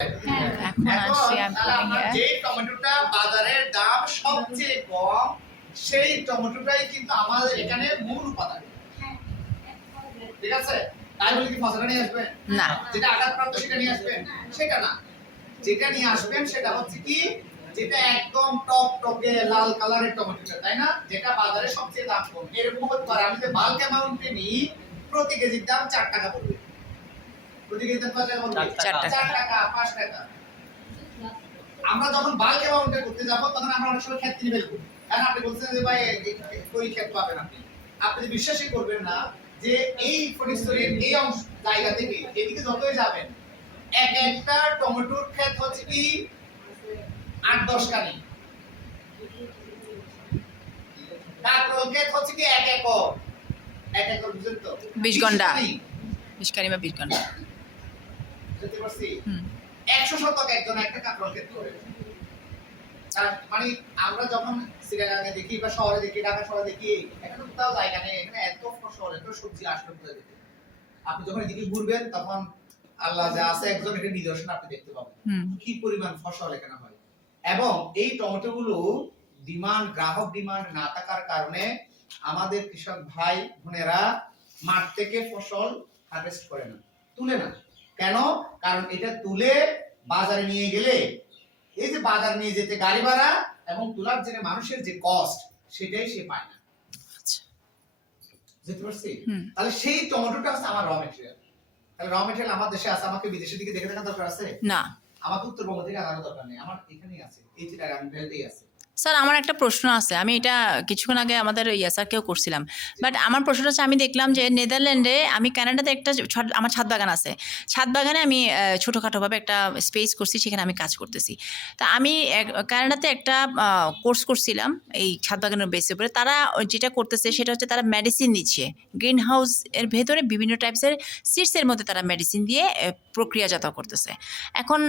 এখন আসছি যে টমেটোটা বাজারের দাম সবচেয়ে কম সেই টমেটোটাই কিন্তু আমাদের এখানে মূল উপাদান। ঠিক আছে, তাই বলে কি ফসলটা নিয়ে আসবেন না, যেটা আঘাতপ্রাপ্ত সেটা নিয়ে আসবেন সেটা না, যেটা নিয়ে আসবেন সেটা হচ্ছে কি যেটা একদম টক টকে লাল কালারের টমেটোটা, তাই না, যেটা বাজারে সবচেয়ে দাম কম। এরকম হতে পারে আমি যে বাল্ক অ্যামাউন্টে নিই প্রতি কেজির দাম 4 টাকা পড়বে, প্রতি কেজির দাম কত টাকা পড়বে? 4 টাকা 5 টাকা। আমরা যখন বাল্ক অ্যামাউন্টে করতে যাব তখন আমরা অনেক সময় ক্ষেত কিনে ফেলবো, কারণ আপনি বলছেন যে ভাই ওই ক্ষেত পাবেন আপনি বিশ্বাসই করবেন না যে এই ফটিকছড়ির এই অংশ জায়গা থেকে এদিকে যতই যাবেন এক একটা টমেটোর ক্ষেত হচ্ছে কি 8-10 কানি, কাঁকরোল ক্ষেত হচ্ছে কি 1 একর, 1 একর বুঝেন তো 20 ঘন্টা 20 কানি বা 20 ঘন্টা বুঝতে পারছি। 100 শতক একজন একটা কাঁকরোল ক্ষেত করে। মানে আমরা যখন সিরিয়ালে দেখি বা শহরে দেখি, ঢাকা শহরে দেখি, এখানে কোথাও জায়গা নেই, এখানে এত ফসল এত সবজি আসলে কোথায় দেখি। আপনি যখন এদিকে ঘুরবেন তখন আল্লাহ যা আছে একজন এটা নিদর্শন আপনি দেখতে পাবেন কি পরিমাণ ফসল এখানে হয়। এবং এই টমেটো গুলো গ্রাহক ডিমান্ড না থাকার কারণে আমাদের কৃষক ভাই বোনেরা মাঠ থেকে ফসল হারভেস্ট করে না, তুলে না। কেন? কারণ এটা তুলে বাজারে নিয়ে গেলে এই যে বাজার নিয়ে যেতে গাড়ি ভাড়া এবং তোলার জন্য মানুষের যে কস্ট সেটাই সে পায় না। বুঝতে পারছি? তাহলে সেই টমেটোটা হচ্ছে আমার র ম্যাটেরিয়াল। তাহলে র ম্যাটেরিয়াল আমার দেশে আছে, আমাকে বিদেশের দিকে দেখে থাকার দরকার আছে না। আমার উত্তরবঙ্গ থেকে আনার দরকার নেই, আমার এখানেই আছে, এই চিটাগাং আমি ভেলতেই আছে। স্যার আমার একটা প্রশ্ন আছে, আমি এটা কিছুক্ষণ আগে আমাদের স্যারকেও করছিলাম, বাট আমার প্রশ্নটা হচ্ছে আমি দেখলাম যে নেদারল্যান্ডে, আমি কানাডাতে একটা আমার ছাদ বাগান আছে, ছাদ বাগানে আমি ছোটোখাটোভাবে একটা স্পেস করছি, সেখানে আমি কাজ করতেছি। তা আমি কানাডাতে একটা কোর্স করছিলাম এই ছাদ বাগানের বেসের উপরে। তারা যেটা করতেছে সেটা হচ্ছে তারা মেডিসিন দিচ্ছে গ্রিন হাউস এর ভেতরে, বিভিন্ন টাইপসের সিডসের মধ্যে তারা মেডিসিন দিয়ে প্রক্রিয়াজাত করতেছে। এখন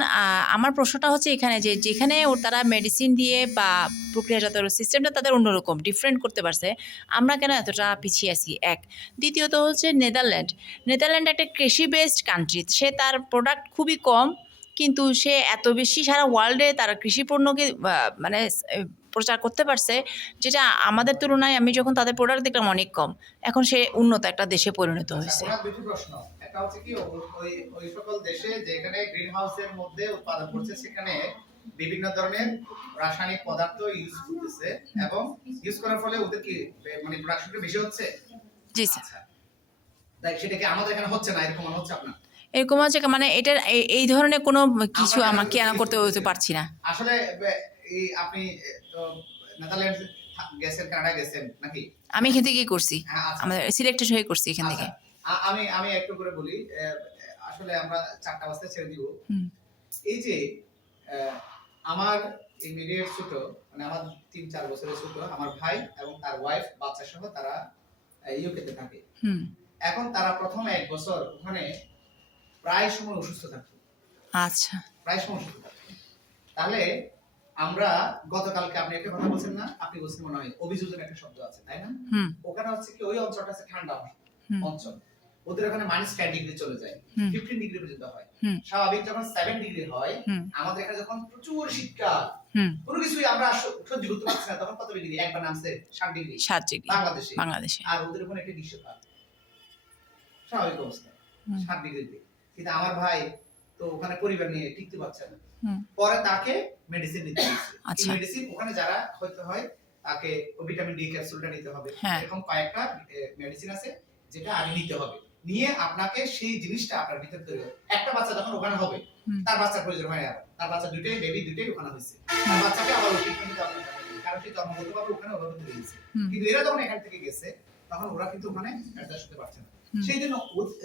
আমার প্রশ্নটা হচ্ছে এখানে যে যেখানে তারা মেডিসিন দিয়ে বা প্রক্রিয়াজাত সিস্টেমটা তাদের অন্যরকম ডিফারেন্ট করতে পারছে, আমরা কেন এতটা পিছিয়ে আছি? এক। দ্বিতীয়ত হচ্ছে নেদারল্যান্ড একটা কৃষি বেসড কান্ট্রি, সে তার প্রোডাক্ট খুবই কম, কিন্তু সে এত বেশি সারা ওয়ার্ল্ডে তারা কৃষি পণ্যকে মানে প্রচার করতে পারছে, যেটা আমাদের তুলনায় আমি যখন তাদের প্রোডাক্ট দেখলাম অনেক কম। এখন সে উন্নত একটা দেশে পরিণত হয়েছে। দুটো প্রশ্ন, একটা হচ্ছে কি ওই সকল দেশে যেখানে গ্রিন হাউসের মধ্যে উৎপাদন করছে সেখানে বিভিন্ন ধরনের রাসায়নিক পদার্থ ইউজ করতেছে এবং ইউজ করার ফলে ওদের কি মানে প্রোডাকশনটা বেশি হচ্ছে? জি স্যার। তাই সেটা কি আমাদের এখানে হচ্ছে না, এরকম মনে হচ্ছে আপনার? এরকম আছে মানে এটার এই ধরনের কোনো কিছু আমাকে করতে পারছি না আসলে। এই আপনি তো নেদারল্যান্ড গেছেন, কানাডা গেছেন নাকি? আমি এখান থেকেই করছি, আমাদের সিলেক্টেড হয়ে করছি এখান থেকে। আমি একটু করে বলি, আসলে আমরা 4টা বাজতে ছেড়ে দিব। এই যে আমার ইমিডিয়েট ছোট, মানে আমার 3-4 বছরের ছোট আমার ভাই এবং তার ওয়াইফ বাচ্চা সহ তারা ইউকেতে থাকে। এখন তারা প্রথম 1 বছর ওখানে প্রায় সময় অসুস্থ থাকতো। আচ্ছা, প্রায় সময় অসুস্থ থাকতো। তাহলে আমরা গতকালকে আপনি একটা কথা বলছেন না, আপনি বলছেন মনে হয় অভিযোজন একটা শব্দ আছে, তাই না? ওখানে হচ্ছে কি ওই অঞ্চলটা আছে ঠান্ডা অঞ্চল, ওদের ওখানে -10 ডিগ্রি চলে যায়, 15 ডিগ্রি পর্যন্ত হয়। স্বাভাবিক যখন 7 ডিগ্রি হয়, আমাদের এখানে যখন প্রচুর শীতকাল, কোনো কিছুই আমরা সহ্য করতে পারছি না, তখন কত ডিগ্রি একবার নামছে? 7 ডিগ্রি বাংলাদেশে। আর ওদের ওখানে একটা গ্রীষ্মকাল, স্বাভাবিক অবস্থা 7 ডিগ্রিতে। কিন্তু আমার ভাই তো ওখানে পরিবার নিয়ে টিকতে পারছে না, পরে তাকে মেডিসিন নিতে হচ্ছে। এই মেডিসিন ওখানে যারা হইতে হয় তাকে ভিটামিন ডি ক্যাপসুলটা নিতে হবে, এরকম কয়েকটা মেডিসিন আছে যেটা আগে নিতে হবে, নিয়ে আপনাকে সেই জিনিসটা আপনার ভিতর তৈরি হবে। একটা বাচ্চা যখন ওখানে হবে তার বাচ্চার প্রয়োজন হয় না, তার বাচ্চা বেবি দুটোই ওখানে হয়েছে, তার বাচ্চাকে আবার ওই ট্রিটমেন্ট দিতে হবে, কারণ সে জন্মগতভাবে ওখানে ওভাবে তৈরি হয়েছে। কিন্তু এরা যখন এখান থেকে গেছে তখন ওরা কিন্তু ওখানে অ্যাডজাস্ট হতে পারছে না। সেই জন্য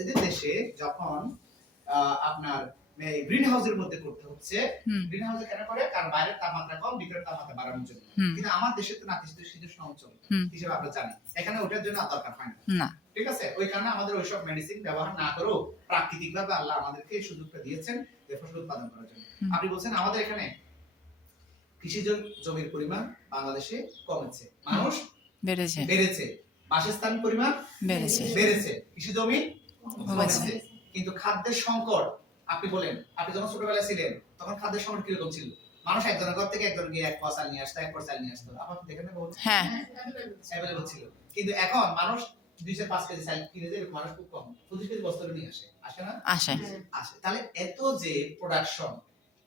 এদের দেশে যখন আপনার গ্রিন হাউসের মধ্যে করতে হচ্ছে, গ্রিন হাউসে কেন করে? কারণ বাইরের তাপমাত্রা কম, ভিতরের তাপমাত্রা বাড়ানোর জন্য। কিন্তু আমার দেশে তো নাতিশীতোষ্ণ অঞ্চল হিসেবে আমরা জানি, এখানে ওটার জন্য দরকার হয় না। ঠিক আছে, ওই কারণে আমাদের ওইসব মেডিসিন ব্যবহার না করেও প্রাকৃতিকভাবে আল্লাহ আমাদেরকে এই সুযোগটা দিয়েছেন যে ফসল উৎপাদন করার জন্য। আপনি বলছেন আমাদের এখানে কৃষি জমির পরিমাণ বাংলাদেশে কমেছে, মানুষ বেড়েছে, বাসস্থান পরিমাণ বেড়েছে, কৃষি জমি কমেছে, কিন্তু খাদ্যের সংকট আপনি বলেন, আপনি যখন ছোটবেলায় ছিলেন তখন খাদ্যের সময় কিরকম ছিল? মানুষ একজনের ঘর থেকে একজন গিয়ে এক পয়সা নিয়ে আসতো, এক পয়সা নিয়ে আসতো। আপনার দেখেন না বহুত হ্যাঁ অ্যাভেলেবল ছিল। কিন্তু এখন মানুষ 2-5 কেজি চাল কিনে যে মানুষ খুব কম 25 কেজি বস্তা নিয়ে আসে, আসে না? আসে আসে। তাহলে এত যে প্রোডাকশন,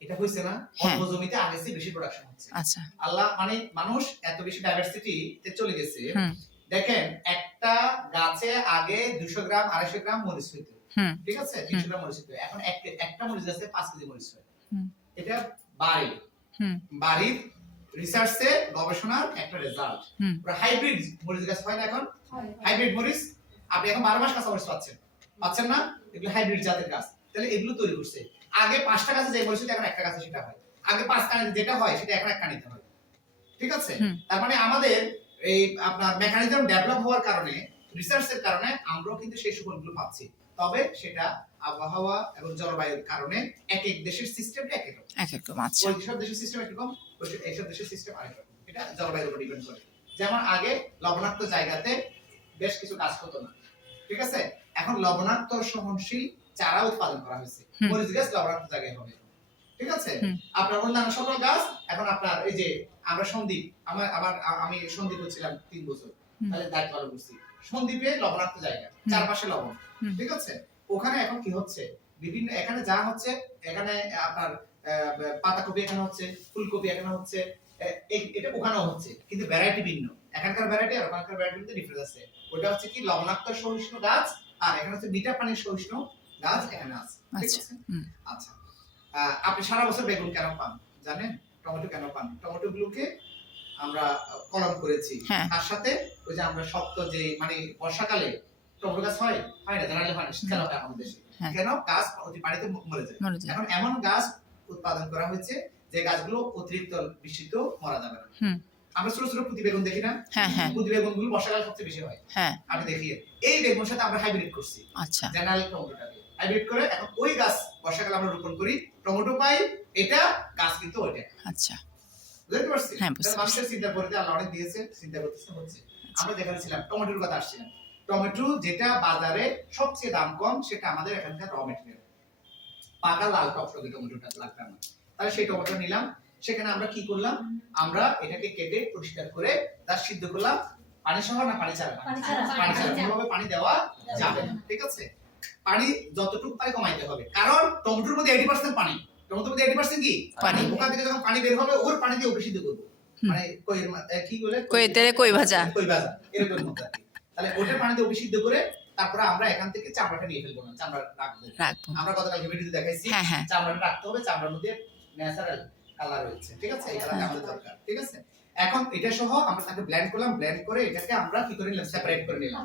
এটা হইছে না? হ্যাঁ। অল্প জমিতে আগে চেয়ে বেশি প্রোডাকশন হচ্ছে। আচ্ছা আল্লাহ মানে মানুষ এত বেশি ডাইভার্সিটি তে চলে গেছে। হুম দেখেন একটা গাছে আগে 200 গ্রাম 250 গ্রাম মরিচ হইতো, হুম ঠিক আছে? 300 গ্রাম মরিচ হইতো। এখন একটা মরিচ গাছে 5 কেজি মরিচ হয়। হুম এটা বাড়ি হুম বাড়ির রিসার্চে গবেষণার একটা রেজাল্ট। হুম পুরো হাইব্রিড মরিচ গাছ হয় না এখন? হাইব্রিড মরিচ আপনি এখন 12 মাস কাঁচা মরিচ পাচ্ছেন না? এগুলো হাইব্রিড জাতের গাছ। তাহলে এগুলো তৈরি করছে। আগে 5টা গাছে যে মরিচ হতো এখন একটা গাছে সেটা হয়। আগে 5 কানি যেটা হয় সেটা এখন এক কানিতে হয়। ঠিক আছে? হুম। তার মানে আমাদের এই আপনার মেকানিজম ডেভেলপ হওয়ার কারণে, রিসার্চের কারণে আমরাও কিন্তু সেই সুফলগুলো পাচ্ছি। তবে সেটা আবহাওয়া এবং জলবায়ুর কারণে এক এক দেশের সিস্টেমটা এক এক রকম। এক এক রকম আচ্ছা ওই সব দেশের সিস্টেম একরকম, এই সব দেশের সিস্টেম আরেক রকম। এটা জলবায়ুর উপর ডিপেন্ড করে। যেমন আগে লবণাক্ত জায়গাতে বেশ কিছু গাছ হতো না, ঠিক আছে? এখন লবণাক্ত সহনশীল চারা উৎপাদন করা হয়েছে। হুম। মরিচ গাছ লবণাক্ত জায়গায় হবে, ঠিক আছে? হুম। আপনার অন্যান্য সকল গাছ এখন আপনার এই যে আমরা সন্দ্বীপ, আমি সন্দ্বীপ হচ্ছিলাম 3 বছর, হুম। তাহলে দায়িত্ব পালন করছি। সন্দ্বীপে লবণাক্ত জায়গা, চারপাশে লবণ, হুম। ঠিক আছে? ওখানে এখন কি হচ্ছে, বিভিন্ন এখানে যা হচ্ছে, এখানে আপনার পাতাকপি এখানে হচ্ছে, ফুলকপি এখানে হচ্ছে, এটা ওখানেও হচ্ছে, কিন্তু ভ্যারাইটি ভিন্ন। এখানকার ভ্যারাইটি আর ওখানকার ভ্যারাইটির মধ্যে ডিফারেন্স আছে। ওটা হচ্ছে কি লবণাক্ত সহিষ্ণু গাছ, আর এখানে হচ্ছে মিঠা পানির সহিষ্ণু গাছ এখানে আছে, ঠিক আচ্ছা আছে? হুম আচ্ছা, আপনি সারা বছর বেগুন কেন পান জানেন? টমেটো কেন পান? টমেটো গুলোকে আমরা কলম করেছি, হ্যাঁ। তার সাথে ওই যে আমরা শক্ত যে মানে বর্ষাকালে টমেটো গাছ হয় না, জানালে হয় না, শীতকালে হয় আমাদের দেশে। হ্যাঁ। কেন? গাছ অতি পানিতে মরে যায়। মরে যায় এখন এমন গাছ উৎপাদন করা হয়েছে যে গাছগুলো অতিরিক্ত বৃষ্টিতেও মরা যাবে না। হুম আমরা ছোট ছোট পুঁতি বেগুন দেখি না? হ্যাঁ হ্যাঁ পুঁতি বেগুন গুলো বর্ষাকালে সবচেয়ে বেশি হয়। হ্যাঁ আপনি দেখিয়ে এই বেগুনের সাথে আমরা হাইব্রিড করছি, আচ্ছা জেনারেল টমেটোটাকে হাইব্রিড করে এখন ওই গাছ বর্ষাকালে আমরা রোপণ করি, টমেটো পাই, এটা গাছ কিন্তু ওইটা। আচ্ছা বুঝতে পারছি? হ্যাঁ, বুঝতে তাহলে মানুষের চিন্তা করতে আল্লাহ অনেক দিয়েছে, চিন্তা করতেছে হচ্ছে। আমরা যেখানে ছিলাম টমেটোর কথা আসছিলাম, টমেটো যেটা বাজারে সবচেয়ে দাম কম সেটা আমাদের এখানকার র ম্যাটেরিয়াল, পাকা লাল টকটকে টমেটোটা লাগবে আমার। তাহলে সেই টমেটো নিলাম, সেখানে আমরা কি করলাম, আমরা এটাকে কেটে পরিষ্কার করে তার সিদ্ধ করলাম, পানি সহ না পানি ছাড়া? পানি ছাড়া, কোনোভাবে পানি দেওয়া যাবে না, ঠিক আছে? পানি যতটুকু পারে কমাইতে হবে, কারণ টমেটোর মধ্যে 80% পানি, টমেটোর মধ্যে 80% কি পানি। ওখান থেকে যখন পানি বের হবে ওর পানি দিয়ে ওকে সিদ্ধ করবো, হুম। মানে কি বলে কই তেলে কই ভাজা কই ভাজা এরকম মতো আর কি। তাহলে ওটার পানি দিয়ে ওকে সিদ্ধ করে তারপরে আমরা এখান থেকে চামড়াটা নিয়ে ফেলবো না, চামড়া রাখবো। রাখবো আমরা গতকালকে ভিডিওতে দেখাইছি হ্যাঁ হ্যাঁ চামড়াটা রাখতে হবে, চামড়ার মধ্যে ন্যাচারাল কালার রয়েছে, ঠিক আছে? এই কালারটা আমাদের দরকার, ঠিক আছে? এখন এটা সহ আমরা তাকে ব্লেন্ড করলাম, ব্লেন্ড করে এটাকে আমরা কি করে নিলাম, সেপারেট করে নিলাম।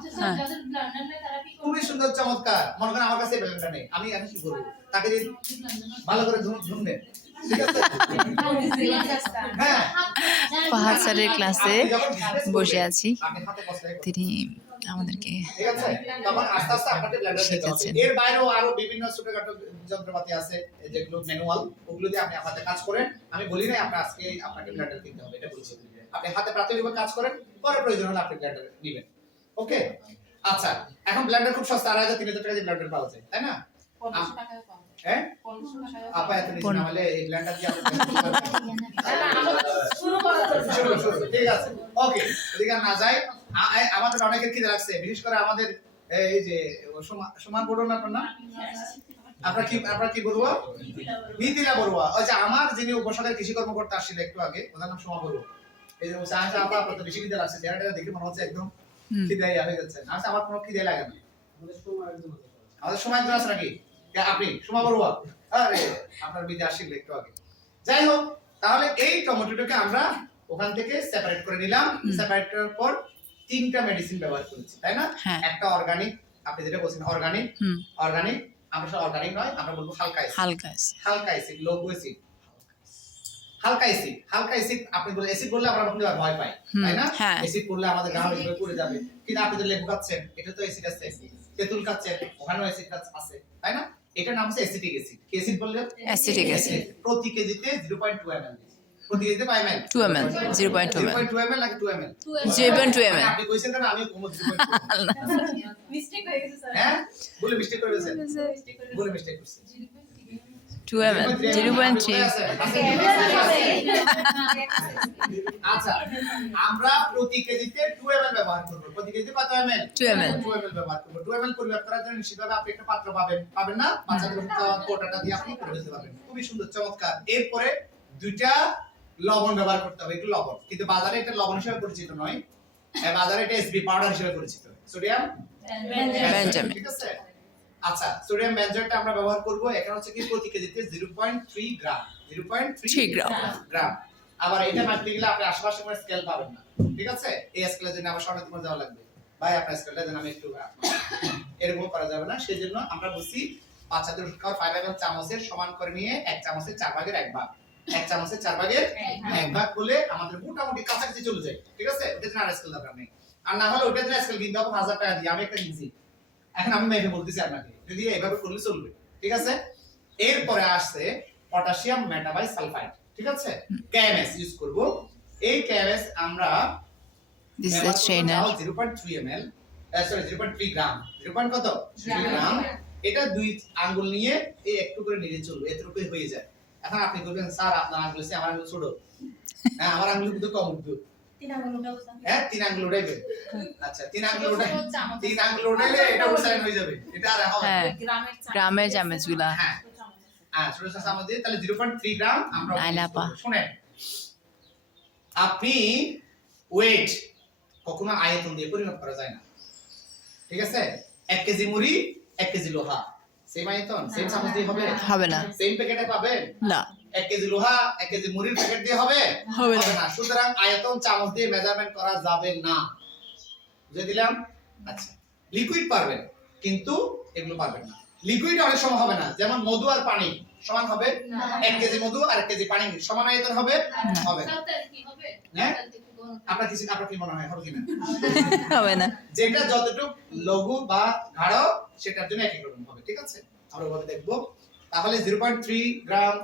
খুবই সুন্দর, চমৎকার। মনে করেন আমার কাছে ব্লেন্ডার নেই, আমি এখন কি করব? তাকে যদি ভালো করে ধুনবেন, ঠিক আছে? হ্যাঁ, ফাহাদ স্যারের ক্লাসে আপনি যখন business করবেন, বসে আছি আপনি হাতে কষ্ট করে করবেন, তিনি আমাদেরকে ঠিক আছে? তখন আস্তে আস্তে আপনাকে ব্লেন্ডার নিতে হবে। শেখাচ্ছেন। এর বাইরেও আরো বিভিন্ন ছোটখাটো যন্ত্রপাতি আছে যেগুলো ম্যানুয়াল, ওগুলো দিয়ে আপনি হাতে কাজ করেন। আমি বলি নাই আপনার আজকে আপনাকে ব্লেন্ডার কিনতে হবে, এটা বলছি। আপনি হাতে প্রাথমিকভাবে কাজ করেন, পরে প্রয়োজন হলে আপনি ব্লেন্ডার নেবেন, ওকে? আচ্ছা, এখন ব্লেন্ডার খুব সস্তা, 2,000-3,000 টাকা দিয়ে ব্লেন্ডার পাওয়া যায়, তাই না? হ্যাঁ, আপা এত নিচে না হলে এই ব্লেন্ডার দিয়ে আপনি শুরু, ঠিক আছে, ওকে। এদিকে আর না যাই, আমাদের অনেকের খিদে লাগছে, বিশেষ করে আমাদের এই যে সমান বড় না আপনার নাম, আপনার কি বড়ুয়া, মিথিলা বড়ুয়া। ওই যে আমার যিনি উপসাগরের কৃষি কর্মকর্তা আসছিল একটু আগে, ওনার নাম সোমা বড়ুয়া। এই যে চাচা আপা আপনার তো বেশি খিদে লাগছে, চেহারাটা দেখে মনে হচ্ছে একদম খিদে হয়ে যাচ্ছে। আচ্ছা, আমার কোনো খিদে লাগে না, আমাদের সময় একজন আছে নাকি? আপনি সোমা বড়ুয়া? আরে আপনার বিদে আসছিল একটু আগে। যাই হোক, তাহলে এই টমেটোটাকে আমরা ওখান থেকে সেপারেট করে নিলাম। সেপারেট করার পর 3টা মেডিসিন ব্যবহার করেছি, তাই না? হ্যাঁ একটা অর্গানিক, আপনি যেটা বলছেন অর্গানিক, হুম অর্গানিক আমরা সব অর্গানিক নয়, আমরা বলবো হালকা অ্যাসিড, হালকা আছে হালকা অ্যাসিড, লঘু অ্যাসিড, হালকা অ্যাসিড। হালকা অ্যাসিড আপনি বলে অ্যাসিড বললে আমরা কিন্তু ভয় পাই, হুম, তাই না? হ্যাঁ। অ্যাসিড পড়লে আমাদের গা হয়ে পড়ে যাবে, কিন্তু আপনি তো লেবু খাচ্ছেন, এটা তো অ্যাসিড আছে, তেঁতুল খাচ্ছেন, ওখানেও অ্যাসিড আছে, তাই না? এটার নাম হচ্ছে অ্যাসিটিক অ্যাসিড। কি অ্যাসিড বললে? অ্যাসিটিক অ্যাসিড প্রতি কেজিতে 0.2 ml, প্রতি কেজিতে 5 ml, 2 ml 0.2 ml 0.2 ml নাকি 2 ml? 0.2 ml আপনি কইছেন না, আমি কম 0.2 মিস্টেক হয়ে গেছে স্যার। হ্যাঁ, বলে মিস্টেক করে ফেলছেন, বলে মিস্টেক করছি। 2 ml 0.3 আচ্ছা আমরা প্রতি কেজিতে 2 ml ব্যবহার করব প্রতি কেজিতে কত ml 2 ml 2 ml ব্যবহার করব 2 ml পরিমাপ করার জন্য নিশ্চিতভাবে আপনি একটা পাত্র পাবেন না বাচ্চাদের কোটাটা দিয়ে আপনি করে দিতে পারবেন খুবই সুন্দর চমৎকার এরপরে দুইটা লবণ ব্যবহার করতে হবে একটু লবণ কিন্তু বাজারে এটা লবণ হিসেবে পরিচিত নয় বাজারে এটা এসবি পাউডার হিসেবে পরিচিত সোডিয়াম বেঞ্জামিন ঠিক আছে আচ্ছা সোডিয়াম বেঞ্জয়েটটা আমরা ব্যবহার করব এখানে হচ্ছে কি প্রতি কেজিতে 0.3 গ্রাম 0.3 গ্রাম আবার এটা মাপতে গেলে আপনি আশেপাশে কোনো স্কেল পাবেন না ঠিক আছে এই স্কেলের জন্য আবার সরকার তোমার যাওয়া লাগবে ভাই আপনার স্কেলটা যেন আমি একটু এরকম করা যাবে না সেজন্য আমরা বলছি বাচ্চাদের ওষুধ খাওয়ার 5 ml চামচের সমান করে নিয়ে এক চামচের 4 ভাগের 1 ভাগ এক চামচের 4 ভাগের 1 ভাগ করলে আমাদের মোটামুটি কাছাকাছি চলে যায় ঠিক আছে ওটা জন্য আর স্কেল দরকার নেই আর না হলে ওটা জন্য স্কেল কিনতে হবে 1000 টাকা দিয়ে আমি একটা কিনছি এখন আমি মেপে বলতেছি আপনাকে যদি এইভাবে করলে চলবে ঠিক আছে এরপরে আসছে পটাশিয়াম মেটাবাইসালফাইড ঠিক আছে কেএমএস ইউজ করব এই কেএমএস আমরা this is a trainer 0.3 ml sorry 0.3 গ্রাম 0. কত 3 গ্রাম এটা দুই আঙ্গুল নিয়ে এই একটু করে নিলে চলবে এতটুকুই হয়ে যায় এখন আপনি বলবেন স্যার আপনার আঙ্গুল আছে আমার আঙ্গুল ছোট হ্যাঁ আমার আঙ্গুল কিন্তু কম উঠবে 3 আঙ্গুল উঠাইবে আচ্ছা 3 আঙ্গুল উঠাইলে এটা ওসাইন হয়ে যাবে এটা আর হবে হ্যাঁ গ্রামের চামচগুলা হ্যাঁ ছোট ছোট চামচ দিয়ে তাহলে 0.3 গ্রাম আমরা শুনেন আপনি ওয়েট কখনো আয়তন দিয়ে পরিমাপ করা যায় না ঠিক আছে 1 কেজি মুড়ি 1 কেজি লোহা সেম আয়তন সেম চামচ দিয়ে হবে না সেম প্যাকেটে পাবেন না 1 কেজি লোহা 1 কেজি মুড়ির প্যাকেট দিয়ে হবে না সুতরাং আয়তন চামচ দিয়ে মেজারমেন্ট করা যাবে না বুঝে দিলাম আচ্ছা লিকুইড পারবেন কিন্তু এগুলো পারবেন না লিকুইড অনেক সময় হবে না যেমন মধু আর পানি সমান হবে 1 কেজি মধু আর 1 কেজি পানি সমান আয়তন হবে হবে না আপনার কি মনে হয় হবে কিনা হবে না যেটা যতটুকু লঘু বা গাঢ় সেটার জন্য একই রকম হবে ঠিক আছে আমরা ওভাবে দেখব তাহলে 0.3 গ্রাম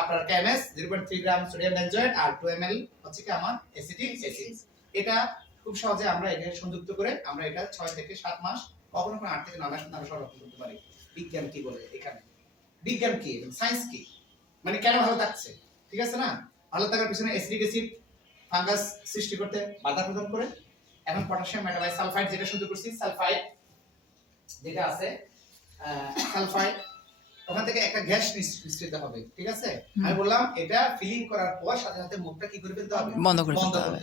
আপনার কেএমএস 0.3 গ্রাম সোডিয়াম বেঞ্জয়েট আর 2 ml হচ্ছে কি আমার অ্যাসিটিক অ্যাসিড এটা খুব সহজে আমরা এটা সংযুক্ত করে আমরা এটা 6 থেকে 7 মাস কখনো 8 থেকে 9 মাস আমরা সংরক্ষণ করতে পারি বিজ্ঞান কি বলে এখানে বিজ্ঞান কি সায়েন্স কি মানে কেন ভালো থাকছে ঠিক আছে না ভালো থাকার পিছনে অ্যাসিটিক অ্যাসিড ফাঙ্গাস সৃষ্টি করতে বাধা প্রদান করে এখন পটাশিয়াম মেটাবাইসালফাইড যেটা শুনতে করছি সালফাইড যেটা আছে সালফাইড ওখান থেকে একটা গ্যাস নিঃসৃত হবে ঠিক আছে আমি বললাম এটা ফিলিং করার পর সাথে সাথে মুখটা কি করে ফেলতে হবে বন্ধ করে ফেলতে হবে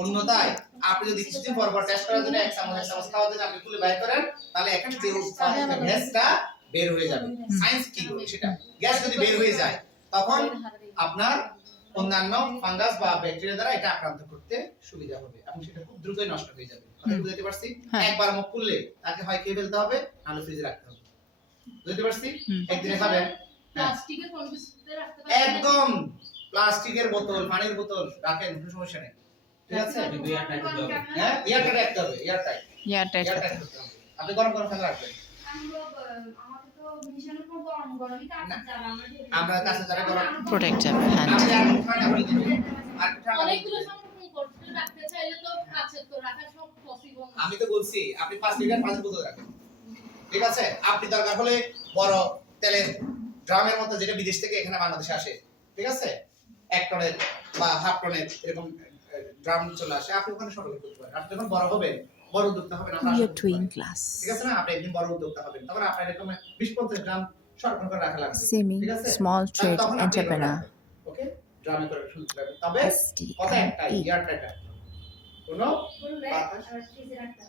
অন্যথায় আপনি যদি কিছুদিন পর পর টেস্ট করার জন্য এক চামচ খাওয়ার জন্য আপনি খুলে বাইর করেন তাহলে এখন যে গ্যাসটা বের হয়ে যাবে সায়েন্স কি বলে সেটা গ্যাস যদি বের হয়ে যায় তখন আপনার অন্যান্য ফাঙ্গাস বা ব্যাকটেরিয়া দ্বারা এটা আক্রান্ত করতে সুবিধা হবে এবং সেটা খুব দ্রুতই নষ্ট হয়ে যাবে আমি বুঝতে পারছি একবার মুখ খুললে তাকে হয় খেয়ে ফেলতে হবে নাহলে ফ্রিজে রাখতে হবে বুঝতে পারছি একদিনে খাবেন প্লাস্টিকের কোন কিছুতে রাখতে পারবেন একদম প্লাস্টিকের বোতল পানির বোতল রাখেন কোনো সমস্যা নেই ঠিক আছে হ্যাঁ এয়ারটাইট রাখতে হবে এয়ারটাইট আপনি গরম গরম ফেলে রাখবেন আমাদের তো মিশনের পর গরমই কাছে যাবে আমরা কাছে যারা গরম প্রোটেক্টর হ্যান্ড আপনি আর ঠান্ডা করে দিন আর ঠান্ডা অনেকগুলো সংরক্ষণ করতে রাখতে চাইলে তো কাছে তো রাখা সব পসিবল না আমি তো বলছি আপনি 5 লিটার পানির বোতল রাখেন ঠিক আছে আপনি দরকার হলে বড় তেলের ড্রামের মতো যেটা বিদেশ থেকে এখানে বাংলাদেশে আসে ঠিক আছে 1 টনের বা হাফ টনের এরকম ড্রাম চলে আসে আপনি ওখানে সংরক্ষণ করতে পারেন আপনি যখন বড় হবেন বড় উদ্যোক্তা হবেন আমরা ঠিক আছে না আপনি একদিন বড় উদ্যোক্তা হবেন তখন আপনার এরকম 20-50 গ্রাম সংরক্ষণ করে রাখা লাগবে ঠিক আছে Small trade entrepreneur. ওকে ড্রামে করে শুনতে পারবেন তবে কথা একটাই এয়ারটাইট কোনো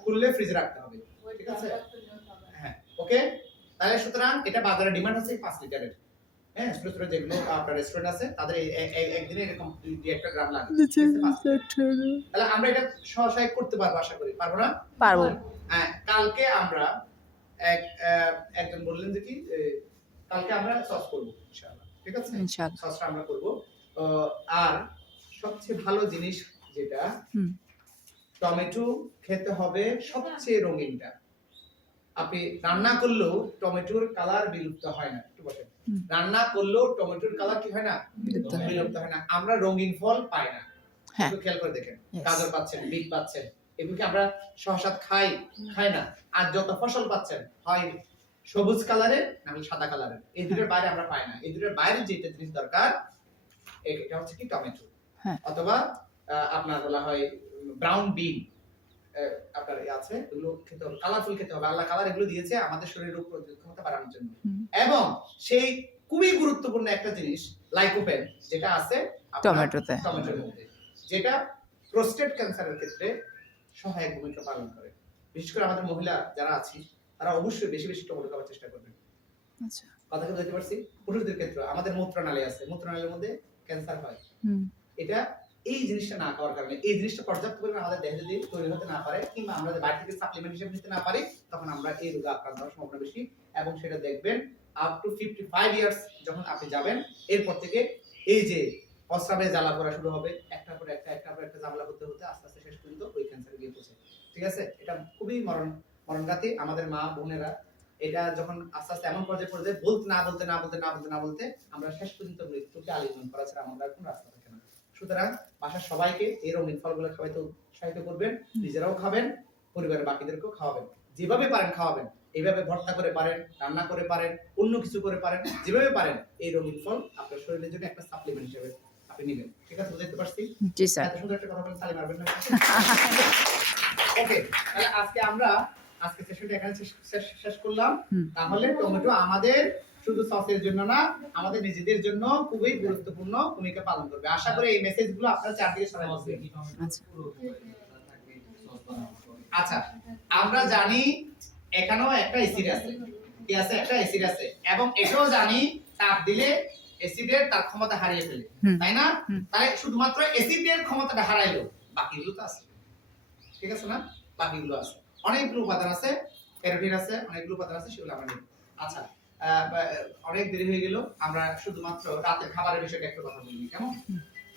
খুললে ফ্রিজে রাখতে হবে ঠিক আছে হ্যাঁ ওকে তাহলে সুতরাং এটা বাজারে ডিমান্ড আছে 5 লিটারের হ্যাঁ ছোট ছোট যেগুলো আপনার রেস্টুরেন্ট আছে তাদের একদিনে এরকম 2-1 গ্রাম লাগে তাহলে আমরা এটা সহসায় করতে পারবো আশা করি পারবো না পারবো হ্যাঁ কালকে আমরা একজন বললেন যে কি কালকে আমরা সস করব ইনশাআল্লাহ ঠিক আছে ইনশাআল্লাহ সসটা আমরা করব আর সবচেয়ে ভালো জিনিস যেটা টমেটো খেতে হবে সবচেয়ে রঙিনটা আপনি রান্না করলেও টমেটোর কালার বিলুপ্ত হয় না একটু বলেন রান্না করলেও টমেটোর কালার কি হয় না বিলুপ্ত হয় না আমরা রঙিন ফল পাই না একটু খেয়াল করে দেখেন গাজর পাচ্ছেন বিট পাচ্ছেন এগুলো কি আমরা সহসাত খাই না আর যত ফসল পাচ্ছেন হয় সবুজ কালারের না হলে সাদা কালারের, এই দুটোর বাইরে আমরা পাই না। এই দুটোর বাইরে যেটা জিনিস দরকার এটা হচ্ছে কি টমেটো, হ্যাঁ। অথবা আপনার বলা হয় ব্রাউন বিন, আপনার আছে, এগুলো খেতে হবে, কালারফুল খেতে হবে। আল্লাহ কালার এগুলো দিয়েছে আমাদের শরীরের রোগ প্রতিরোধ ক্ষমতা বাড়ানোর জন্য। এবং সেই খুবই গুরুত্বপূর্ণ একটা জিনিস লাইকোপেন, যেটা আছে টমেটোতে, টমেটোর মধ্যে, যেটা প্রোস্টেট ক্যান্সারের ক্ষেত্রে সহায়ক ভূমিকা পালন করে। বিশেষ করে আমাদের মহিলা যারা আছে তারা অবশ্যই বেশি বেশি টমেটো খাওয়ার চেষ্টা করবেন। আচ্ছা, কথা কি বুঝতে পারছি? পুরুষদের ক্ষেত্রে আমাদের মূত্রনালী আছে, মূত্রনালীর মধ্যে ক্যান্সার হয়। এটা এই জিনিসটা না খাওয়ার কারণে, এই জিনিসটা পর্যাপ্ত পরিমাণে আমাদের দেহে যদি তৈরি হতে না পারে, কিংবা আমরা বাইরে থেকে সাপ্লিমেন্ট হিসেবে নিতে না পারি, তখন আমরা এই রোগে আক্রান্ত হওয়ার সম্ভাবনা বেশি। এবং সেটা দেখবেন আপ টু 55 ইয়ার্স যখন আপনি যাবেন, এরপর থেকে এই যে প্রস্রাবে জ্বালা করা শুরু হবে, একটার পর একটা ঝামেলা করতে হতে আস্তে আস্তে শেষ পর্যন্ত ওই ক্যান্সার গিয়ে পৌঁছে। ঠিক আছে? এটা খুবই মরণঘাতী। আমাদের মা বোনেরা এটা যখন আস্তে আস্তে এমন পর্যায়ে পড়ে যায়, বলতে না বলতে আমরা শেষ পর্যন্ত মৃত্যুকে আলিঙ্গন করা ছাড়া আমাদের আর কোনো রাস্তা থাকে না। সুতরাং বাসার সবাইকে এই রঙিন ফলগুলো খাওয়াইতে উৎসাহিত করবেন, নিজেরাও খাবেন, পরিবারের বাকিদেরকেও খাওয়াবেন। যেভাবে পারেন খাওয়াবেন, এইভাবে ভর্তা করে পারেন, রান্না করে পারেন, অন্য কিছু করে পারেন, যেভাবে পারেন এই রঙিন ফল আপনার শরীরের জন্য একটা সাপ্লিমেন্ট হিসেবে আপনি নেবেন। ঠিক আছে? বুঝতে পারছি? জি স্যার। এত সুন্দর একটা কথা বলেন, তালি মারবেন না? ওকে, তাহলে আজকে সেশনটা এখানে শেষ করলাম। তাহলে টমেটো আমাদের শুধু সসের জন্য না, আমাদের নিজেদের জন্য খুবই গুরুত্বপূর্ণ ভূমিকা পালন করবে। আশা করি এই মেসেজগুলো আপনারা চারদিকে ছড়াই দিবেন। আচ্ছা, আমরা জানি এখানেও একটা অ্যাসিড আছে, কি আছে? একটা অ্যাসিড আছে, এবং এটাও জানি চাপ দিলে অ্যাসিডের তার ক্ষমতা হারিয়ে ফেলে, তাই না? তাহলে শুধুমাত্র অ্যাসিডের ক্ষমতাটা হারাইলো, বাকিগুলো তো আছে। ঠিক আছে না? বাকিগুলো আছে, অনেকগুলো উপাদান আছে, ক্যারোটিন আছে, অনেকগুলো উপাদান আছে, সেগুলো আমরা নেব। আচ্ছা, অনেক দেরি হয়ে গেল, আমরা শুধুমাত্র রাতের খাবারের বিষয়টা একটু কথা বলি। কেমন?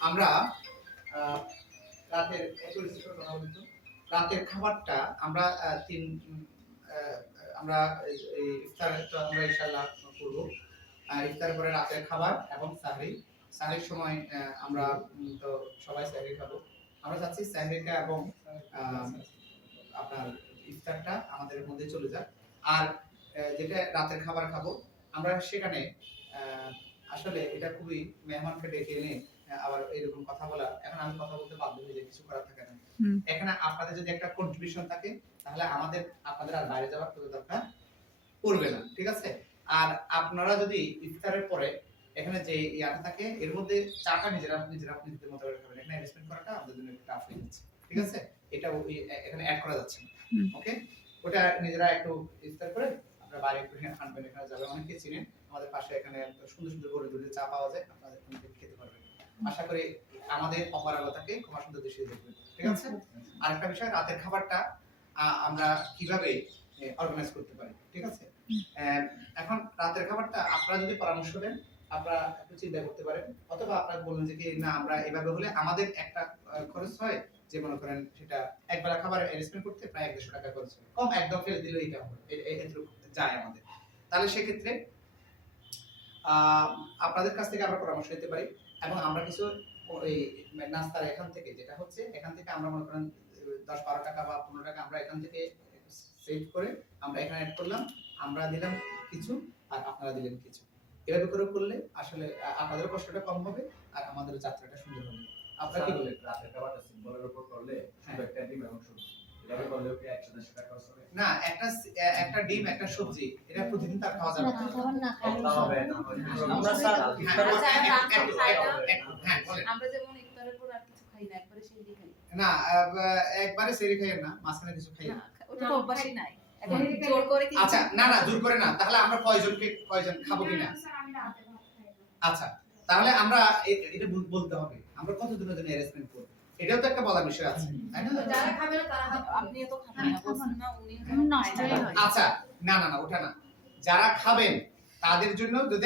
আমরা রাতের কথা বলতো, রাতের খাবারটা আমরা আমরা এই ইফতারটা আমরা ইনশাআল্লাহ করব। ইফতারের পরে রাতের খাবার এবং সাহরির সময় আমরা তো সবাই সাহরি খাবো। আমরা চাচ্ছি সাহরিটা এবং আপনার ইফতারটা আমাদের মধ্যে চলে যাক। আর যেটা রাতের খাবার খাবো আমরা, সেখানে আসলে এটা খুবই মেহমানকে ডেকে এনে আবার এরকম কথা বলা, এখন আমি কথা বলতে বাধ্য হয়ে যাই, কিছু করার থাকে না। এখানে আপনাদের যদি একটা কন্ট্রিবিউশন থাকে, তাহলে আপনাদের আর বাইরে যাওয়ার কোনো দরকার পড়বে না। ঠিক আছে? আর আপনারা যদি ইফতারের পরে এখানে যে ইয়াটা থাকে, এর মধ্যে চাটা নিজেদের মতো করে খাবেন। এখানে অ্যারেঞ্জমেন্ট করাটা আমাদের জন্য একটু টাফ হয়ে যাচ্ছে। ঠিক আছে? এটা এখানে অ্যাড করা যাচ্ছে না। ওকে, ওটা নিজেরা একটু ইফতার করে আপনারা বাইরে একটু হাঁটবেন, এখানে যাবেন। অনেকে চিনেন আমাদের পাশে, এখানে সুন্দর সুন্দর গরুর দুধের চা পাওয়া যায়, আপনাদের খেতে পারবেন। আশা করি আমাদের অপারগতাকে ক্ষমা সুন্দর দৃষ্টিতে দেখবেন। ঠিক আছে? আরেকটা বিষয়, রাতের খাবারটা আমরা কিভাবে অর্গানাইজ করতে পারি। ঠিক আছে? এখন রাতের খাবারটা আপনারা যদি পরামর্শ দেন, আপনারা একটু চিন্তা করতে পারেন, অথবা আপনারা বলবেন যে কি না, আমরা এভাবে হলে আমাদের একটা খরচ হয়, যে মনে করেন সেটা একবেলা খাবার অ্যারেঞ্জমেন্ট করতে প্রায় 150 টাকা খরচ হয়, কম একদম ফেলে দিলে এটা হবে, এটুকু যায় আমাদের। তাহলে সেক্ষেত্রে আপনাদের কাছ থেকে আমরা পরামর্শ নিতে পারি, এবং আমরা কিছু ওই নাস্তার এখান থেকে, যেটা হচ্ছে এখান থেকে আমরা মনে করেন 10-12 টাকা বা 15 টাকা আমরা এখান থেকে সেভ করে আমরা এখানে অ্যাড করলাম, আমরা দিলাম কিছু আর আপনারা দিলেন কিছু। এভাবে করে করলে আসলে আপনাদের কষ্টটা কম হবে আর আমাদের যাত্রাটা সুন্দর হবে। আপনারা কি বলেন? রাতের খাবারটা সিম্বলের উপর করলে হ্যাঁ, একটা ডিম এবং সবজি, এভাবে করলে কি 150 টাকা খরচ হবে? না, একটা ডিম একটা সবজি, এটা প্রতিদিন তার খাওয়া যাবে না। তা হবে না, আমরা স্যার হ্যাঁ, বলেন। আমরা যেমন ইফতারের পর আর কিছু খাই না, একবারে সেহরি খাই না, একবারে সেরি খাইয়েন না, মাঝখানে কিছু খাইয়েন না, ওটা তো অভ্যাসই নাই। এখন জোর করে কি? আচ্ছা, না জোর করে না, তাহলে আমরা কয়জন খাবো কিনা? আচ্ছা, তাহলে আমরা এটা বলতে হবে আমরা কতদিনের জন্য অ্যারেঞ্জমেন্ট করব, এটাও তো একটা বলার বিষয় আছে, তাই না? যারা খাবে না তারা আপনি তো খাবেন না, বলছেন না উনি নষ্ট হয়ে খাবেন যায়। না। আচ্ছা, না ওটা না, যারা খাবেন তাদের জন্য যদি